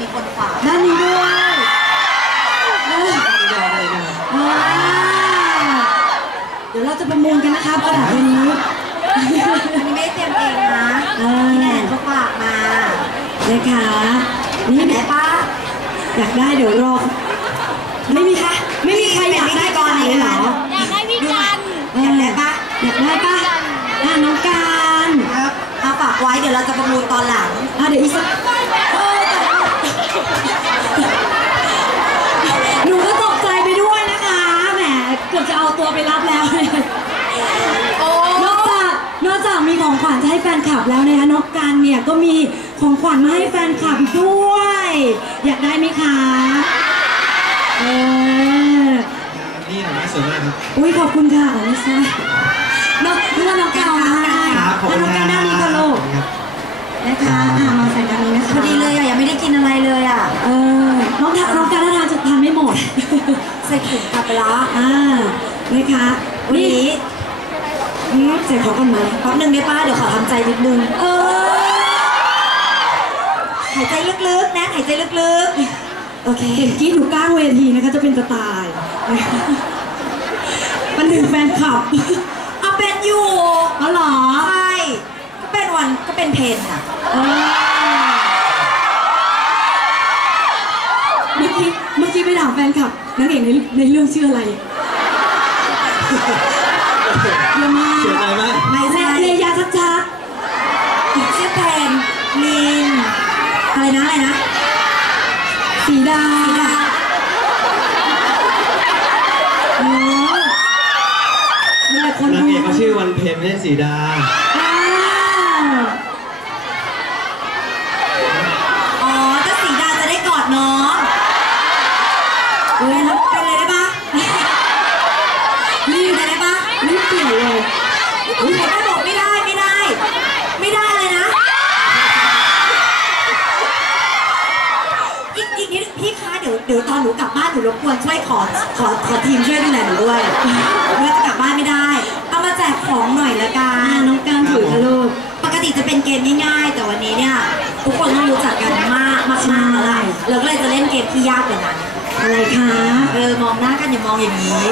มีคนฝากด้านนี้ด้วยเออได้ได้ได้อ่าเดี๋ยวเราจะประมูลกันนะคะกระดาษใบนี้อันนี้ไม่ได้เตรียมเองนะอ่าพี่แนนเขาฝากมานะคะนี่เห็นไหมป้าอยากได้เดี๋ยวรอ ไม่มีค่ะไม่มีใครอยากได้ก่อนเลยเหรอ อยากได้พี่กัน เออ อยากได้ปะ อยากได้ปะอะน้องการ ครับเอาฝากไว้เดี๋ยวเราจะประมูลตอนหลัง อะเดี๋ยวอีกสักเออหนูก็ตกใจไปด้วยนะคะ แหม เกือบจะเอาตัว ไปรับแล้วโอ้นอกจากนอกจากมีของขวัญจะให้แฟนคลับแล้วนะคะนอกการเนี่ยก็มีของขวัญมาให้แฟนคลับอีกด้วย อยากได้ไหมคะเออนี่หน่อยนะสวยมากครับ อุ้ยขอบคุณค่ะอ๋อไม่ใช่น้องนี่ว่าน้องกาวมาให้ครับขอบแล้วคุน้ณองคการรับด้านนี้ค่ะลูกครับนะคะอะมาใส่ด้านนี้นะคะพอดีเลยอะยังไม่ได้กินอะไรเลยอะเออน้องทาน้องการทานจะทานไม่หมดใส่ถุงกลับไปแล้วอ่า นะคะวันนี้อืมใส่ของกันไหมแป๊บนึงได้ป้าเดี๋ยวขอทำใจนิดนึงเออหายใจลึกๆนะหายใจลึกๆโอเคเห็นกี้อยู่กลางเวทีนะคะจะเป็นจะตายมันถึงแฟนคลับเอาเป็นอยู่อ๋อเหรอใช่ก็เป็นวันก็เป็นเพนอะเออเมื่อกี้เมื่อกี้ไปถามแฟนคลับนางเอกในในเรื่องชื่ออะไร เยอะมากเสียใจมากไม่ใช่เลยยาชัดชื่อเพนลินอะไรนะอะไรนะๆสีดาสีดาโอ้มีแต่คนนางเอกเขาชื่อวันเพ็ญไม่ใช่สีดา อ้าว อ๋อถ้าสีดาจะได้กอดน้องเว้ยแล้วเป็นเลยได้ปะ นี่ เป็นเลยได้ปะ นี่เปลี่ยนเลย อุ๊ยแต่ก็บอกไม่ได้ไม่ได้ ไม่ได้เลยนะอีกอีกนิดพี่คะเดี๋ยวเดี๋ยวตอนหนูกลับบ้านหนู รบกวนช่วยขอขอขอทีมช่วยดูแลหนูด้วยเมื่อจะกลับบ้านไม่ได้ เอามาแจกของหน่อยละกัอ่านน้องการถือค่ะลูกปกติจะเป็นเกมง่ายๆ แต่วันนี้เนี่ยทุกคนต้องรู้จักกันมากมากมากๆอะไรเราก็เลยจะเล่นเกมที่ยากกว่านั้นอะไรคะเออมองหน้ากันอย่ามองอย่างนี้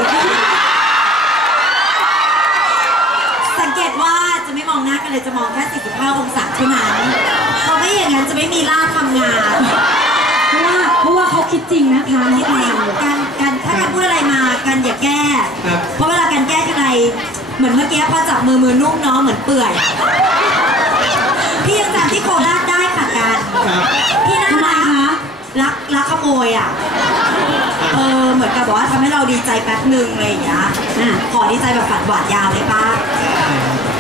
สังเกตว่าจะไม่มองหน้ากันเลยจะมองแค่45องศาเท่านั้นเพราะไม่อย่างนั้นจะไม่มีล่าทำงานเพราะว่าเพ ราะว่าเขาคิดจริงนะคะน้องที่กาจริงรการการถ้าการพูดอะไรมากันอย่าแก้ ครับเพราะเวลาการแก้ทีไรเหมือนเมื่อกี้พอจับมือมือนุ่มเน้องเหมือนเปื่อยพี่ยังจำที่โคราชได้ค่ะการครับพี่น่าทำไมรักคะรักรักขโมยอะเออเหมือนกับบอกว่าทำให้เราดีใจแป๊บหนึ่งอะไรอย่างเงี้ยอะขอดีใจแบบฝันหวานยาวเลยป้า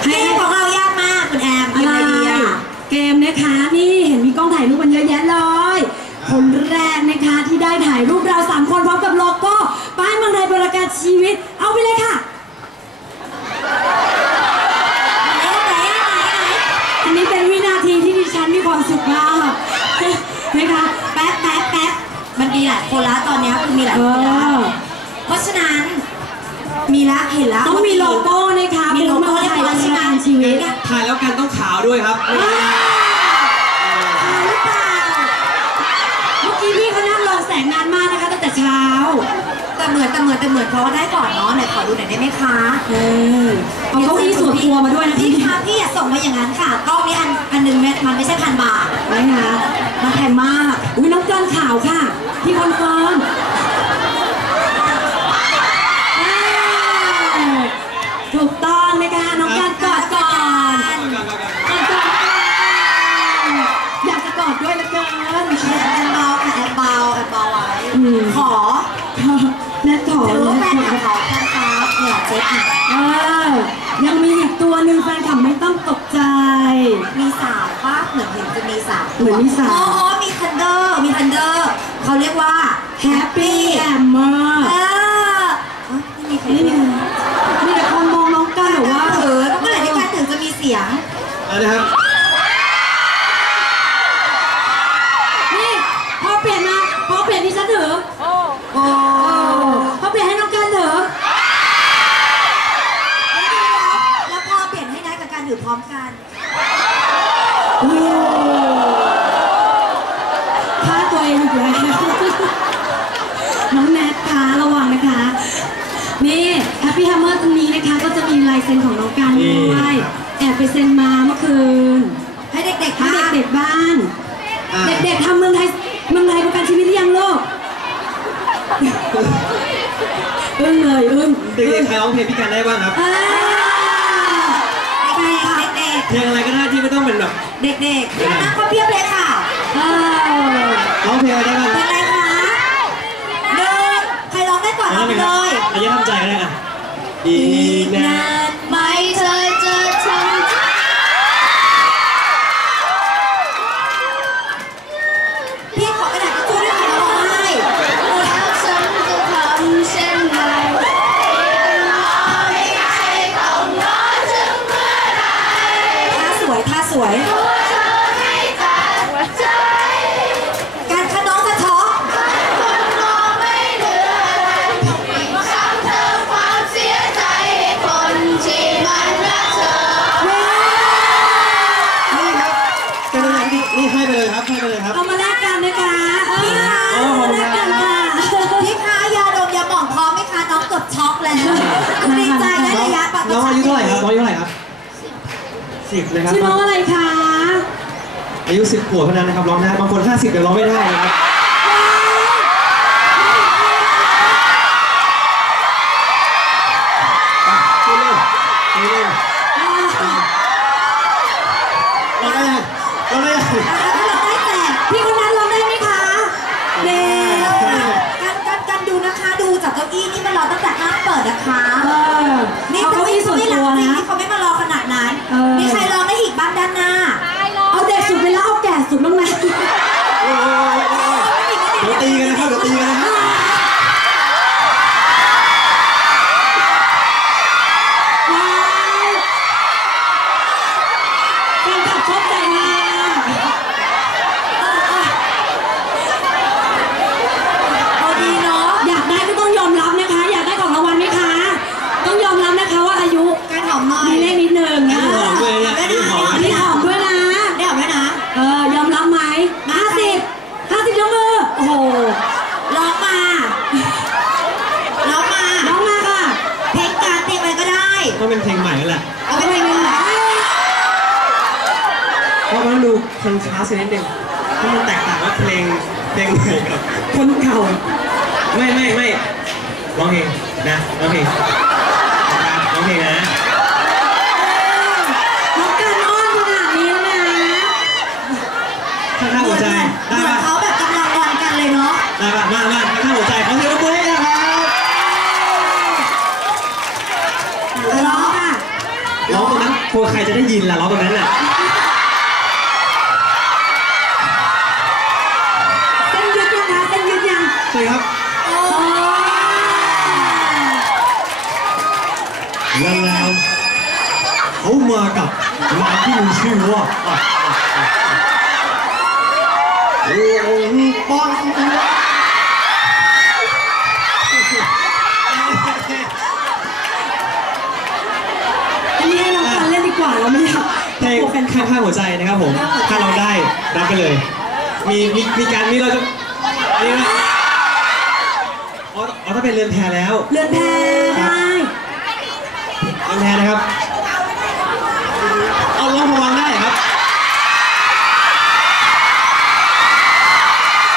ให้เกมของเรายากมากคุณแอมอะไรเกมดีอะ เกมนะคะ นี่เห็นมีกล้องถ่ายรูปกันเยอะแยะเลย คนแรกนะคะที่ได้ถ่ายรูปเราสามคนพร้อมกับโลโก้ป้ายเมืองไทยประกันชีวิต เอาไปเลยค่ะไหนไหนไหนไหนอันนี้เป็นวินาทีที่ดิฉันมีความสุขมากนะคะแป๊บแป๊บแป๊บมันมีหลายคนละตอนเนี้ยคือมีหลายเอคนละอเพราะฉะนั้นมีละเห็นละต้องมีโลโก้นะคะมีโลโก้เมืองเรียไทบยร้ปอยระใช่ไหมกันชีวิตเนี่ยถ่ายแล้วกันต้องขาวด้วยครับ เหมือนแต่เหมือนแต่เหมือนเพราะว่าได้ก่อนเนาะไหนขอดูหน่อยได้ไหมคะเออเอาเก้าอี้ส่วนตัวมาด้วยนะพี่พี่คะพี่อย่าส่งมาอย่างนั้นค่ะกล้องนี้อันอันหนึงมันไม่ใช่พันบาทนะคะมันแพงมาก อุ้ยน้องเกินข่าวค่ะ พี่คอนเฟิร์ม อะเออยังมีอีกตัวหนึ่งแฟนคลับไม่ต้องตกใจ มีสาวป้าเหมือนเห็นจะมีสาวเหมือนมีสาว อ๋ออ๋อมีทันเดอร์ มีทันเดอร์เขาเรียกว่า Happy Hammer เออเอ้าไม่มีใครนี่เรียกมีแต่คนมองน้องกันแบบว่าถือแล้วเมื่อไหร่ที่การถึงจะมีเสียงเอานะครับ นี่พอเปลี่ยนมาพอเปลี่ยนที่ฉันถือ โอ้ พอเปลี่ยนให้น้องกันถือ แล้วพอเปลี่ยนให้ได้กับการถือพร้อมกัน ค่าตัวอีกแล้วน้องแนทคะระวังนะคะ นี่ Happy Hammer ตรงนี้นะคะ ก็จะมีลายเซ็นของน้องการด้วยแอบไปเซ็นมาเมื่อคืน ให้เด็กๆให้บ้างเด็กๆบ้างอ่าเด็กๆทำเมืองไทยเมืองไทยประกันชีวิตหรือยังลูกอึ้งเลยอึ้งเด็กๆใครร้องเพลงพี่การได้บ้างครับอ่าเด็กๆเด็กเพลงอะไรก็ได้ที่ไม่ต้อง เป็นแบบๆเด็กๆพี่นั่งก็เพียบเลยค่ะอ้าวร้องเพลงอะไรได้บ้างเป็นไรคะหนึ่งใครร้องได้ก่อนร้อเอางไปเพลงเลครับยระยะทำใจก็ได้อะอีกนานไม่เธอ วยท่าสวย 10 นะครับ ชื่อน้องอะไรคะอายุ 10 ขวบเท่านั้นนะครับร้องได้บางคน 50ยังร้องไม่ได้นะครับ ชื่อเล่นชื่อเล่นร้องได้ยังร้องได้ยัง พี่คนนั้นร้องได้ไหมคะเน่กันกันกันดูนะคะ ดูจากเก้าอี้นี่มันร้องตั้งแต่ห้างเปิดนะคะ แฟนคลับชอบใจมาก เอาดีเนาะ อยากได้ก็ต้องยอมรับนะคะ อยากได้ของรางวัลไหมคะ ต้องยอมรับนะคะว่าอายุ การหอมหน่อย มีเลขนิดนึง นี่ นะ หอมเลยเนี่ยนี่หอม อันนี้หอมด้วยนะ ได้หอมด้วยนะ เออยอมรับไหมห้าสิบห้าสิบยกมือ โอ้โห ร้องมาร้องมา น้องมาค่ะ เพลงการเพลงอะไรก็ได้ ก็เป็นเพลงใหม่นั่นแหละ เอาไปเพลงหนึง เพราะมันดู คอนทราสต์นิดนึงเพราะมันแตกต่างว่าเพลงเพลงใหม่กับคนเก่า ไม่ไม่ไม่ร้องเพลงนะร้องเพลงนะครับร้องเพลงนะน้องการอ้อนขนาดนี้แล้วนะข้างๆหัวใจเหได้มือนปะเขาแบบกำลังงอนกันเลยเนาะ ได้ปะมามาข้างๆหัวใจขอเสียงปรบมือให้นะครับร้องค่ะร้องตรงนั้นกลัวใครจะได้ยินล่ะร้องตรงนั้นน่ะ กับงานที่มีชื่อว่าอะอะอะอะองค์ป้องอันนี้ให้น้องการเล่นดีกว่าเราไม่อยากเพลงข้างข้างหัวใจนะครับผม ถ้าเราได้รับไปเลย มีมีมีการมีเราจะอันนี้นะอ๋ออ๋อถ้าเป็นเรือนแพแล้ว เรือนแพได้เรือนแพนะครับเอาร้องพวังได้เหรอครับ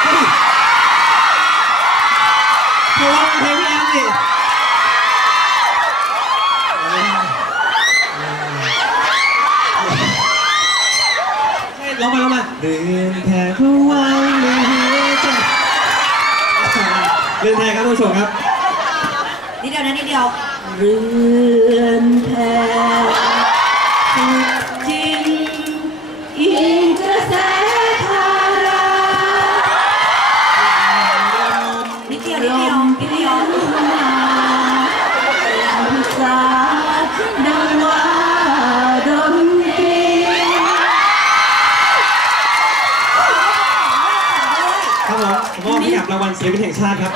เฮ้ยพวังเพลงพี่แอมสิร้องมาร้องมาเรือนแพพวังในหัวใจเรือนแพครับท่านผู้ชมครับนิดเดียวนะนิดเดียวเรือน รางวัลศิลปินแห่งชาติครับ